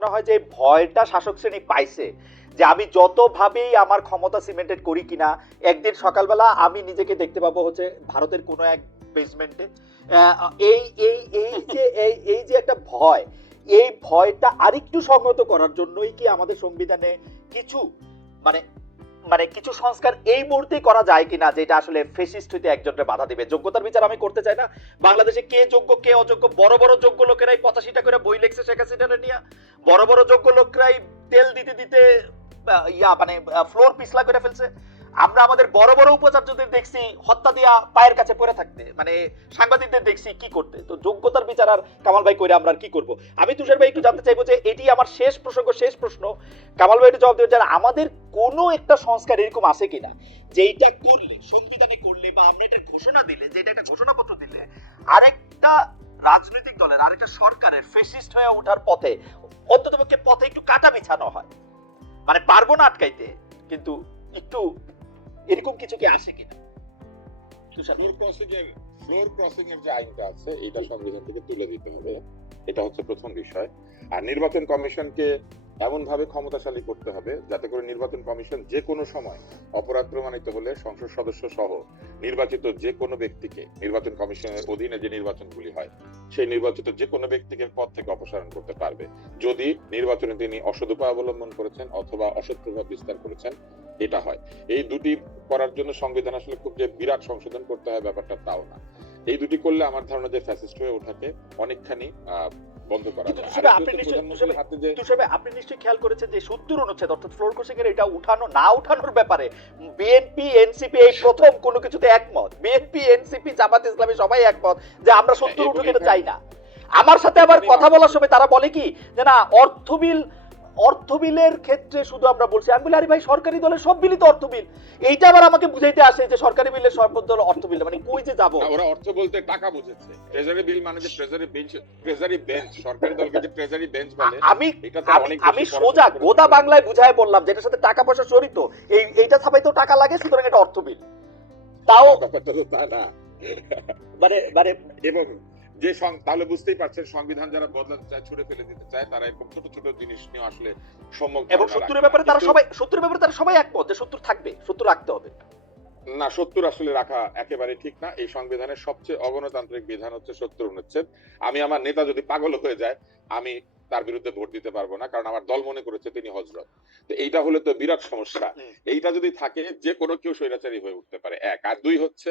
মনে হয় যে ভয়টা শাসক শ্রেণি পাইছে যে আমি যতভাবেই আমার ক্ষমতা সিমেন্টেড করি কিনা একদিন সকালবেলা আমি নিজেকে দেখতে পাবো হচ্ছে ভারতের কোনো এক বেসমেন্টে এই এই এই যে এই এই যে একটা ভয় এই ভয়টা আরেকটু সংহত করার জন্যই কি আমাদের সংবিধানে কিছু মানে মানে কিছু সংস্কার এই মুহূর্তে করা যায় কিনা, যেটা আসলে ফেসিস্ট হইতে একজনকে বাধা দিবে। যোগ্যতার বিচার আমি করতে চাই না। বাংলাদেশে কে যোগ্য, কে অযোগ্য, বড় বড় যোগ্য লোকেরাই পঁচাশিটা করে বই লেখছে শেখ হাসিনা নিয়ে। বড় বড় যোগ্য লোকরাই তেল দিতে দিতে ইয়া মানে ফ্লোর পিছলা করে ফেলছে। আমরা আমাদের বড় বড় উপাচার্যদের দেখছি, হত্যা দিয়া পায়ের কাছে পড়ে থাকতে। মানে সাংবাদিকদের দেখছি কি করতে। তো যোগ্যতার বিচার আর কামাল ভাই কইরা আমরা কি করব? আমি তুষার ভাই একটু জানতে চাইব যে এটি আমার শেষ প্রসঙ্গ, শেষ প্রশ্ন। কামাল ভাই জবাব দেবেন যে আমাদের কোনো একটা সংস্কার এরকম আছে কিনা? যেইটা করলে, সংবিধানে করলে বা আমরা এটা ঘোষণা দিলে যেটা একটা ঘোষণাপত্র দিলে, আরেকটা রাজনৈতিক দলের, আরেকটা সরকারের ফেসিস্ট হয়ে ওঠার পথে, অন্ততপক্ষে পথে একটু কাটা বিছানো হয়। মানে পারব না আটকাইতে, কিন্তু একটু এরকম কিছু কি আসে কিনা? ফ্লোর ক্রসিং এর ফ্লোর ক্রসিং এর যে আইনটা আছে, এটা সংবিধান থেকে তুলে দিতে হবে। এটা হচ্ছে প্রথম বিষয়। আর নির্বাচন কমিশনকে এমন ভাবে ক্ষমতাশালী করতে হবে, যাতে করে নির্বাচন কমিশন যে কোনো সময় অপরাধ প্রমাণিত হলে সংসদ সদস্য সহ নির্বাচিত যে কোনো ব্যক্তিকে, নির্বাচন কমিশনের অধীনে যে নির্বাচনগুলি হয়, সেই নির্বাচিত যে কোনো ব্যক্তিকে পদ থেকে অপসারণ করতে পারবে। যদি নির্বাচনে তিনি অসৎ উপায় অবলম্বন করেছেন অথবা অসৎ প্রভাব বিস্তার করেছেন এটা হয়। এই দুটি করার জন্য সংবিধান আসলে খুব যে বিরাট সংশোধন করতে হয় ব্যাপারটা তাও না। এই দুটি করলে আমার ধারণা যে ফ্যাসিস্ট হয়ে ওঠাকে অনেকখানি বন্ধ করা আপনি নিশ্চয়ই- খেয়াল করেছেন যে সত্তর অনুচ্ছেদ অর্থাৎ ফ্লোর ক্রসিং এর এটা উঠানো না উঠানোর ব্যাপারে বিএনপি এনসিপি এই প্রথম কোনো কিছুতে একমত। বিএনপি এনসিপি জামাত ইসলামী সবাই একমত যে আমরা সত্তর এবং উঠুক এটা চাই না। আমার সাথে আবার কথা বলার সময় তারা বলে কি যে না অর্থ বিল অর্থ বিলের ক্ষেত্রে শুধু আমরা বলছি আমি বলি আরে ভাই সরকারি দলের সব বিলই তো অর্থ বিল এইটা আবার আমাকে বুঝাইতে আসে যে সরকারি বিলের সব দল অর্থ বিল মানে কই যে যাব। ওরা অর্থ বলতে টাকা বুঝেছে। ট্রেজারি বিল মানে যে ট্রেজারি বেঞ্চ ট্রেজারি বেঞ্চ সরকারি দলকে যে ট্রেজারি বেঞ্চ বলে আমি আমি অনেক আমি বেশি সোজা গোদা বাংলায় বুঝায় বললাম যেটার সাথে টাকা পয়সা জড়িত এই এইটা ছাপাইতেও টাকা লাগে সুতরাং এটা অর্থ বিল তাও ব্যাপারটা তো না। মানে মানে এবং যে তাহলে বুঝতেই পারছেন সংবিধান যারা বদলাতে চায় ছুড়ে ফেলে দিতে চায় তারা এরকম ছোট ছোট জিনিস নিয়ে আসলে সম্যক এবং সত্তরের ব্যাপারে তারা সবাই সত্তরের ব্যাপারে তারা সবাই একমত যে সত্তর থাকবে সত্তর রাখতে হবে। না সত্তর আসলে রাখা একেবারে ঠিক না। এই সংবিধানের সবচেয়ে অগণতান্ত্রিক বিধান হচ্ছে সত্তর অনুচ্ছেদ। আমি আমার নেতা যদি পাগল হয়ে যায় আমি তার বিরুদ্ধে ভোট দিতে পারব না কারণ আমার দল মনে করেছে তিনি হজরত। তো এইটা হলে তো বিরাট সমস্যা। এইটা যদি থাকে যে কোনো কেউ স্বৈরাচারী হয়ে উঠতে পারে। এক। আর দুই হচ্ছে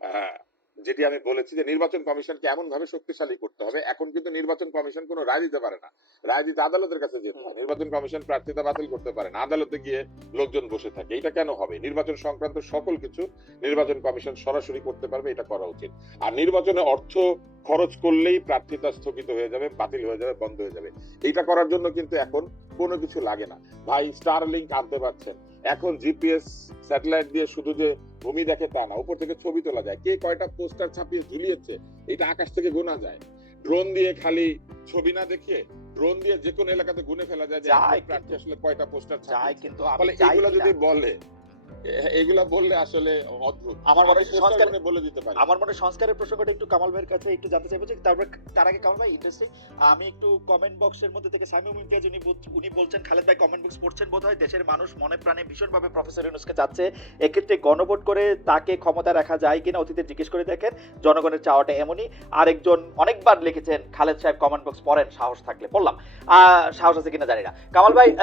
আহ, যেটি আমি বলেছি যে নির্বাচন কমিশনকে এমন ভাবে শক্তিশালী করতে হবে। এখন কিন্তু নির্বাচন কমিশন কোনো রায় দিতে পারে না। রায় দিতে আদালতের কাছে যেতে হয়। নির্বাচন কমিশন প্রার্থিতা বাতিল করতে পারে না। আদালতে গিয়ে লোকজন বসে থাকে। এটা কেন হবে? নির্বাচন সংক্রান্ত সকল কিছু নির্বাচন কমিশন সরাসরি করতে পারবে, এটা করা উচিত। আর নির্বাচনে অর্থ খরচ করলেই প্রার্থিতা স্থগিত হয়ে যাবে, বাতিল হয়ে যাবে, বন্ধ হয়ে যাবে। এইটা করার জন্য কিন্তু এখন কোনো কিছু লাগে না। ভাই স্টার লিঙ্ক আনতে পারছেন। এখন জিপিএস স্যাটেলাইট দিয়ে শুধু যে ভূমি দেখে তা না উপর থেকে ছবি তোলা যায়। কে কয়টা পোস্টার ছাপিয়ে ঝুলিয়েছে এটা আকাশ থেকে গোনা যায়। ড্রোন দিয়ে খালি ছবি না দেখিয়ে ড্রোন দিয়ে যে কোনো এলাকাতে গুনে ফেলা যায় যে প্রার্থী আসলে কয়টা পোস্টার চায় কিন্তু এগুলো যদি বলে এগুলা বললে আসলে অদ্ভুত। আমার মনে সংস্কার- বলে দিতে পারি। আমার মনে সংস্কারের প্রসঙ্গটা একটু কামাল ভাইয়ের কাছে একটু জানতে চাইব যে তারপর তার আগে কামাল ভাই ইন্টারেস্টিং আমি একটু কমেন্ট বক্সের মধ্যে থেকে ইমতিয়াজ উনি উনি বলছেন খালেদ ভাই কমেন্ট বক্স পড়ছেন দেশের মানুষ মনে প্রাণে ভীষণভাবে প্রফেসর ইউনুসকে যাচ্ছে এক্ষেত্রে গণভোট করে তাকে ক্ষমতা রাখা যায় কিনা অতীতে জিজ্ঞেস করে দেখেন জনগণের চাওয়াটা এমনই। আরেকজন অনেকবার লিখেছেন খালেদ সাহেব কমেন্ট বক্স পড়েন সাহস থাকলে পড়লাম। আহ, সাহস আছে কিনা জানি না। কামাল ভাই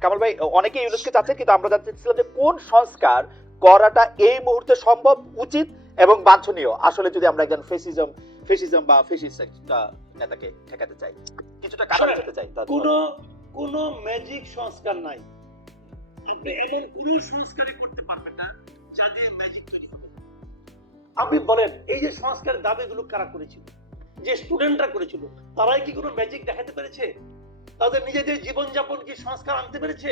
কামাল ভাই অনেকেই ইউনুসকে চাচ্ছেন কিন্তু আমরা জানতে চাচ্ছিলাম যে কোন সংস্কার করাটা এই মুহূর্তে সম্ভব উচিত এবং বাঞ্ছনীয়? আসলে যদি আমরা একজন ফেসিজম ফেসিজম বা ফেসিস্ট নেতাকে ঠেকাতে চাই কিছুটা শোনেন, যেতে চাই কোনো কোনো ম্যাজিক সংস্কার নাই। আপনি এমন কোনো সংস্কারই করতে পারবেন না যা ম্যাজিক তৈরি হবে। আপনি বলেন এই যে সংস্কারের দাবিগুলো কারা করেছিল যে স্টুডেন্টরা করেছিল তারাই কি কোনো ম্যাজিক দেখাতে পেরেছে? তাদের নিজেদের জীবনযাপন কি সংস্কার আনতে পেরেছে?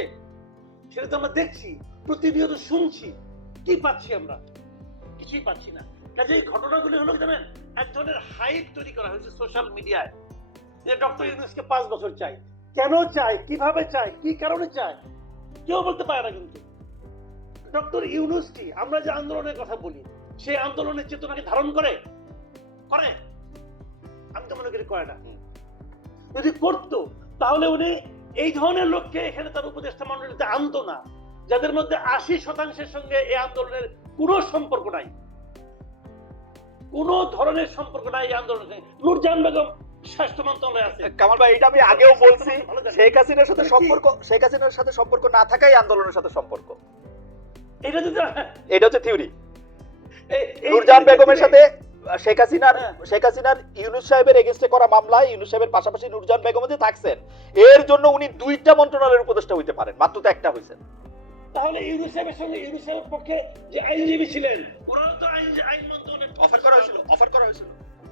সেটা তো আমরা দেখছি প্রতিনিয়ত শুনছি। কি পাচ্ছি আমরা? কিছুই পাচ্ছি না। কাজে এই ঘটনাগুলি হলো জানেন? এক ধরনের হাইপ তৈরি করা হয়েছে সোশ্যাল মিডিয়ায় যে ডক্টর ইউনুসকে পাঁচ বছর চাই। কেন চাই? কীভাবে চাই? কি কারণে চাই? কেউ বলতে পারে না কিন্তু। ডক্টর ইউনুস কি আমরা যে আন্দোলনের কথা বলি সেই আন্দোলনের চেতনাকে ধারণ করে? করে? আমি তো মনে করি করে না। যদি করতো তাহলে উনি এই ধরনের লোককে এখানে তার উপদেষ্টা মন্ডলীতে আনতো না যাদের মধ্যে আশি শতাংশের সঙ্গে এই আন্দোলনের কোনো সম্পর্ক নাই। কোনো ধরনের সম্পর্ক নাই এই আন্দোলনের সঙ্গে। নূরজাহান বেগম স্বাস্থ্য মন্ত্রণালয়ে আছে। কামাল ভাই এটা আমি আগেও বলছি ভালো শেখ হাসিনার সাথে সম্পর্ক শেখ হাসিনার সাথে সম্পর্ক না থাকাই আন্দোলনের সাথে সম্পর্ক। এটা এটা হচ্ছে থিওরি। এই- এই- বেগমের সাথে শেখ হাসিনার হ্যাঁ। শেখ হাসিনার ইউনুস সাহেবের এগেনস্টে করা মামলায় ইউনুস সাহেবের পাশাপাশি নূরজাহান বেগম যে থাকছেন এর জন্য উনি দুইটা মন্ত্রণালয়ের উপদেষ্টা হইতে পারেন মাত্র তো একটা হয়েছেন তাহলে ইউনুস সাহেবের সঙ্গে ইউনুস সাহেবের পক্ষে যে আইনজীবী ছিলেন ওরাও তো আইন আইন মন্ত্রণালয়ের অফার করা হয়েছিল অফার করা হয়েছিল।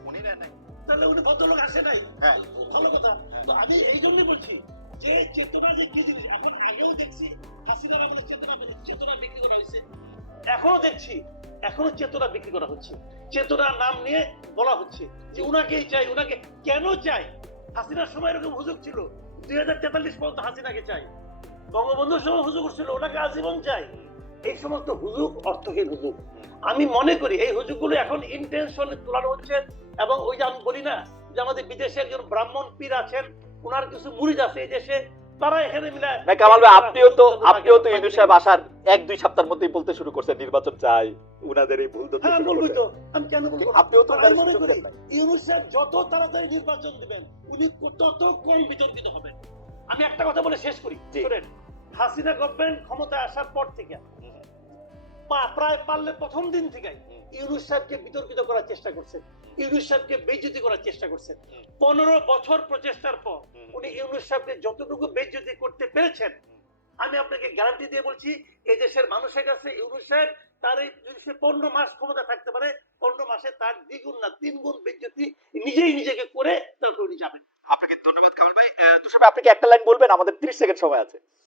উনি নেন নাই। তাহলে উনি ভদ্রলোক আসে নাই? হ্যাঁ। ভালো কথা। আমি এই জন্যই বলছি যে চেতনা যে কি জিনিস এখন আগেও দেখছি হাসিনা আমাদের চেতনা চেতনা বিক্রি করা হয়েছে। এখনও দেখছি, এখনও চেতনা বিক্রি করা হচ্ছে। চেতনার নাম নিয়ে বলা হচ্ছে যে উনাকেই চাই, উনাকে কেন চাই? হাসিনার সময় এরকম হুজুগ ছিল, দুই হাজার তেতাল্লিশ পর্যন্ত হাসিনাকে চাই। বঙ্গবন্ধুর সময় হুজুগ ছিল ওনাকে আজীবন চাই। এই সমস্ত হুজুগ অর্থহীন হুজুগ। আমি মনে করি এই হুজুগগুলো এখন ইন্টেনশন তোলানো হচ্ছে এবং ওই যে আমি বলি না যে আমাদের বিদেশে একজন ব্রাহ্মণ পীর আছেন ওনার কিছু মুরিদ আছে এই দেশে তারা এখানে মিলে না কামাল ভাই আপনিও তো আপনিও তো ইউনুস সাহেব আসার এক দুই সপ্তাহের মধ্যেই বলতে শুরু করছেন নির্বাচন চাই উনাদের এই ভুল ধরতে হ্যাঁ শুরু আমি কেন বলব? আপনিও তো আমি মনে করি ইউনুস সাহেব যত তাড়াতাড়ি নির্বাচন দিবেন উনি তত কম বিতর্কিত হবেন। আমি একটা কথা বলে শেষ করি। শোনেন হাসিনা গভর্নমেন্ট ক্ষমতায় আসার পর থেকে প্রায় পারলে প্রথম দিন থেকে। ইউনুস সাহেবকে বিতর্কিত করার চেষ্টা করছেন। ইউনুস সাহেবকে বেজ্জতি করার চেষ্টা করছেন। পনেরো বছর প্রচেষ্টার পর উনি ইউনুস সাহেবকে যতটুকু বেজ্জতি করতে পেরেছেন আমি আপনাকে গ্যারান্টি দিয়ে বলছি এই দেশের মানুষের কাছে ইউনুস সাহেব তার এই যদি সে পনেরো মাস ক্ষমতা থাকতে পারে পনেরো মাসে তার দ্বিগুণ না তিন গুণ বেজ্জতি নিজেই নিজেকে করে তারপর উনি যাবেন। আপনাকে ধন্যবাদ কামাল ভাই। ভাই আপনি কি একটা লাইন বলবেন আমাদের 30 সেকেন্ড সময় আছে।